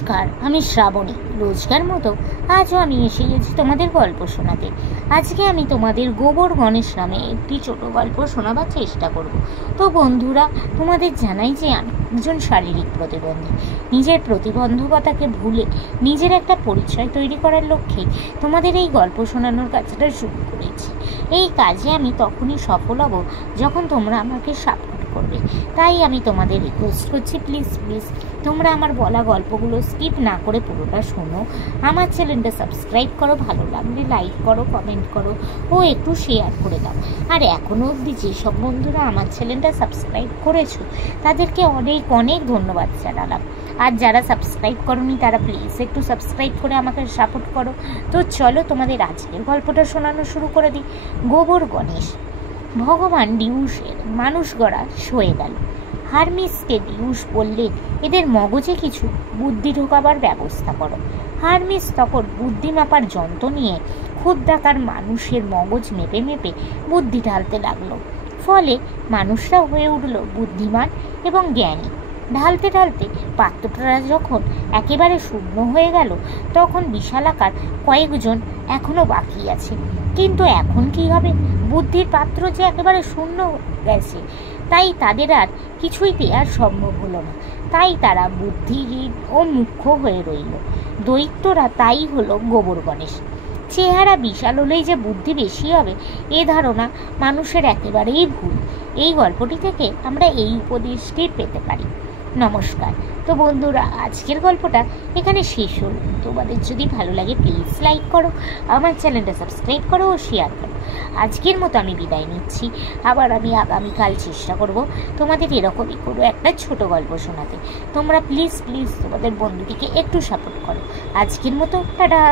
নমস্কার, আমি শ্রাবণী। রোজকার মতো আজও আমি এসে গেছি তোমাদের গল্প শোনাতে। আজকে আমি তোমাদের গোবর গণেশ নামে একটি ছোট গল্প শোনাবার চেষ্টা করব। তো বন্ধুরা, তোমাদের জানাই যে আমি একজন শারীরিক প্রতিবন্ধী। নিজের প্রতিবন্ধকতাকে ভুলে নিজের একটা পরিচয় তৈরি করার লক্ষ্যেই তোমাদের এই গল্প শোনানোর কাজটা শুরু করেছি। এই কাজে আমি তখনই সফল হব যখন তোমরা আমাকে সাপোর্ট করবে। তাই আমি তোমাদের রিকোয়েস্ট করছি, প্লিজ তোমরা আমার বলা গল্পগুলো স্কিপ না করে পুরোটা শোনো। আমার চ্যানেলটা সাবস্ক্রাইব করো, ভালো লাগলে লাইক করো, কমেন্ট করো ও একটু শেয়ার করে দাও। আর এখনও অবধি যেসব বন্ধুরা আমার চ্যানেলটা সাবস্ক্রাইব করেছো তাদেরকে অনেক অনেক ধন্যবাদ জানালাম। আর যারা সাবস্ক্রাইব করোনি তারা প্লিজ একটু সাবস্ক্রাইব করে আমাকে সাপোর্ট করো। তো চলো তোমাদের আজকের গল্পটা শোনানো শুরু করে দিই। গোবর গণেশ। ভগবান ডিউসের মানুষ গড়া সয়ে গেল। হারমিসকে ডিউস বললেন, এদের মগজে কিছু বুদ্ধি ঢোকাবার ব্যবস্থা করো। হারমিস তখন বুদ্ধি মাপার যন্ত্র নিয়ে ক্ষুদ্রাকার মানুষের মগজ মেপে মেপে বুদ্ধি ঢালতে লাগলো। ফলে মানুষরা হয়ে উঠল বুদ্ধিমান এবং জ্ঞানী। ঢালতে ঢালতে পাত্রটা যখন একেবারে শূন্য হয়ে গেল, তখন বিশালাকার কয়েকজন এখনো বাকি আছে। কিন্তু এখন কি হবে? বুদ্ধির পাত্র যে একেবারে শূন্য গেছে, তাই তাদের আর কিছুই দেওয়ার সম্ভব হলো না। তাই তারা বুদ্ধিহীন ও মুখ্য হয়ে রইল। দৈত্যরা তাই হলো গোবর গণেশ। চেহারা বিশাল হলেই যে বুদ্ধি বেশি হবে, এ ধারণা মানুষের একেবারেই ভুল। এই গল্পটি থেকে আমরা এই উপদেশটি পেতে পারি। নমস্কার। তো বন্ধুরা, আজকের গল্পটা এখানে শেষ হল। তোমাদের যদি ভালো লাগে প্লিজ লাইক করো, আমার চ্যানেলটা সাবস্ক্রাইব করো ও শেয়ার করো। আজকের মতো আমি বিদায় নিচ্ছি। আবার আমি আগামীকাল চেষ্টা করব তোমাদের এরকমই কোনো একটা ছোট গল্প শোনাতে। তোমরা প্লিজ তোমাদের বন্ধুটিকে একটু সাপোর্ট করো। আজকের মতো টাটা।